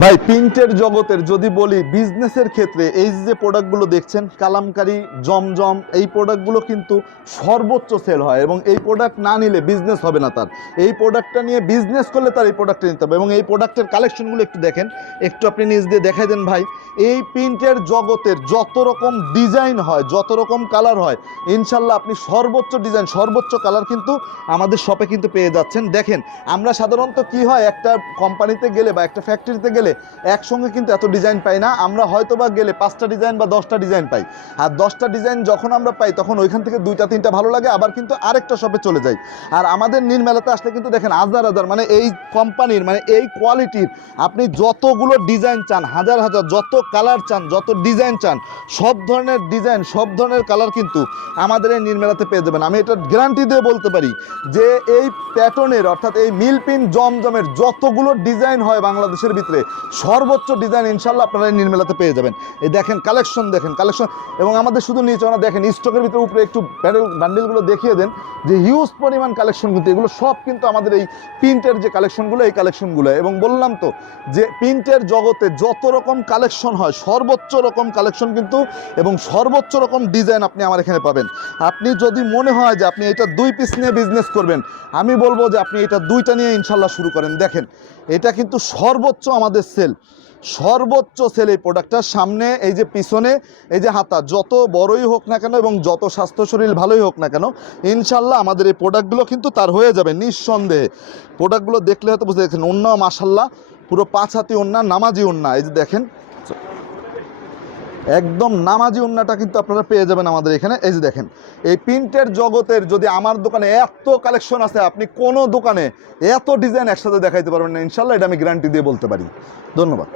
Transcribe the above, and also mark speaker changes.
Speaker 1: ভাই, প্রিন্টের জগতের যদি বলি বিজনেসের ক্ষেত্রে এই যে প্রোডাক্টগুলো দেখছেন, কালামকারি, জমজম, এই প্রোডাক্টগুলো কিন্তু সর্বোচ্চ সেল হয় এবং এই প্রোডাক্ট না নিলে বিজনেস হবে না তার। এই প্রোডাক্টটা নিয়ে বিজনেস করলে তার এই প্রোডাক্টটা নিতে হবে এবং এই প্রোডাক্টের কালেকশনগুলো একটু দেখেন। একটু আপনি নিজ দিয়ে দেখাই দেন ভাই। এই প্রিন্টের জগতের যত রকম ডিজাইন হয়, যত রকম কালার হয়, ইনশাল্লাহ আপনি সর্বোচ্চ ডিজাইন সর্বোচ্চ কালার কিন্তু আমাদের শপে কিন্তু পেয়ে যাচ্ছেন। দেখেন, আমরা সাধারণত কি হয়, একটা কোম্পানিতে গেলে বা একটা ফ্যাক্টরিতে গেলে একসঙ্গে কিন্তু এত ডিজাইন পাই না। আমরা হয়তো বা গেলে পাঁচটা ডিজাইন বা দশটা ডিজাইন পাই। আর দশটা ডিজাইন যখন আমরা পাই, তখন ওইখান থেকে দুইটা, তিনটা ভালো লাগে, আবার কিন্তু আরেকটা শপে চলে যাই। আর আমাদের নীল মেলাতে আসলে কিন্তু দেখেন হাজার হাজার মানে এই কোম্পানির মানে এই কোয়ালিটির আপনি যতগুলো ডিজাইন চান, হাজার হাজার, যত কালার চান, যত ডিজাইন চান, সব ধরনের ডিজাইন সব ধরনের কালার কিন্তু আমাদের এই নির্মেলাতে পেয়ে যাবেন। আমি এটা গ্যারান্টি দিয়ে বলতে পারি যে এই প্যাটার্নের অর্থাৎ এই মিল পিন জমজমের যতগুলো ডিজাইন হয় বাংলাদেশের ভিতরে সর্বোচ্চ ডিজাইন ইনশাল্লাহ আপনারা নির্মেলাতে পেয়ে যাবেন। এই দেখেন কালেকশন দেখেন কালেকশন এবং আমাদের শুধু নিচে না দেখেন স্টকের ভিতরে উপরে একটু প্যাডেল বান্ডেলগুলো দেখিয়ে দেন যে হিউজ পরিমাণ কালেকশন কিন্তু এগুলো সব কিন্তু আমাদের এই প্রিন্টের যে কালেকশনগুলো এই কালেকশনগুলো এবং বললাম তো যে প্রিন্টের জগতে যত রকম কালেকশন হয়, সর্বোচ্চ রকম কালেকশন কিন্তু এবং সর্বোচ্চ রকম ডিজাইন আপনি আমার এখানে পাবেন। আপনি যদি মনে হয় যে আপনি এটা দুই পিস নিয়ে বিজনেস করবেন, আমি বলব যে আপনি এটা দুইটা নিয়ে ইনশাল্লাহ শুরু করেন। দেখেন, এটা কিন্তু সর্বোচ্চ আমাদের সেল, সর্বোচ্চ সেল এই প্রোডাক্টটার সামনে, এই যে পিছনে, এই যে হাতা, যত বড়ই হোক না কেন এবং যত স্বাস্থ্য শরীর ভালোই হোক না কেন ইনশাল্লাহ আমাদের এই প্রোডাক্টগুলো কিন্তু তার হয়ে যাবে নিঃসন্দেহে। প্রোডাক্টগুলো দেখলে হয়তো বুঝতে দেখেন অন্য মাসাল্লাহ পুরো পাঁচ হাতি ওন্না নামাজি ওন্না এই যে দেখেন একদম নামাজি উন্নাটা কিন্তু আপনারা পেয়ে যাবেন আমাদের এখানে। এই যে দেখেন, এই প্রিন্টের জগতের যদি আমার দোকানে এত কালেকশন আছে, আপনি কোনো দোকানে এত ডিজাইন একসাথে দেখাইতে পারবেন না। ইনশাল্লাহ এটা আমি গ্যারান্টি দিয়ে বলতে পারি। ধন্যবাদ।